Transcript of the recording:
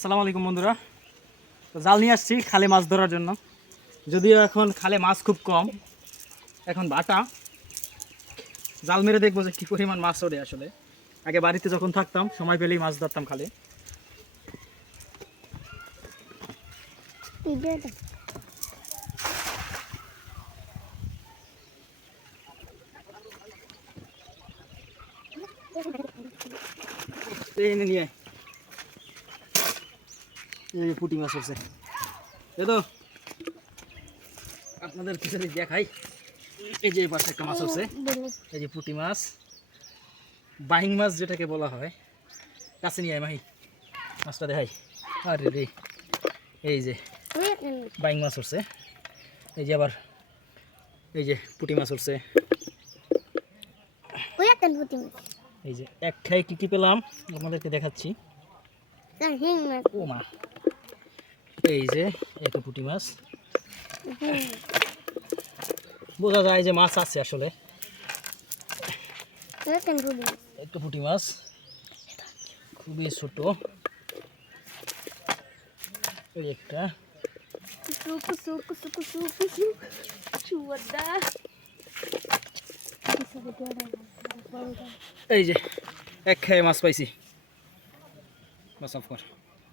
আসসালামু আলাইকুম বন্ধুরা। তো জাল নিয়ে আসছি খালে মাছ ধরার জন্য। যদিও এখন খালে মাছ খুব কম, এখন বাটা জাল মেরে দেখবো যে কী পরিমাণ মাছ ওঠে। আসলে আগে বাড়িতে যখন থাকতাম সময় পেলেই মাছ ধরতাম খালে। নিয়ে এই পুঁটি মাছ হচ্ছে, এই তো আপনাদের কিছু দেখাই। এই যে পাশে একটা মাছ হচ্ছে, এই যে পুঁটি মাছ, বাইং মাছ যেটাকে বলা হয়। কাছে নিয়ে আয় মাহি, মাছটা দেখাই। আরে রে, এই যে বাইং মাছ উঠছে, এই যে আবার এই যে পুঁটি মাছ উঠছে। এই যে এক খাই কি কি পেলাম আপনাদেরকে দেখাচ্ছি। ও মা, এই যে একটা পুঁটি মাছ, বোঝা যায় যে মাছ আছে আসলে। একটা পুঁটি মাছ খুবই ছোট, এই একটা। এই যে এক খাই মাছ পাইছি, মাছ অফ কর।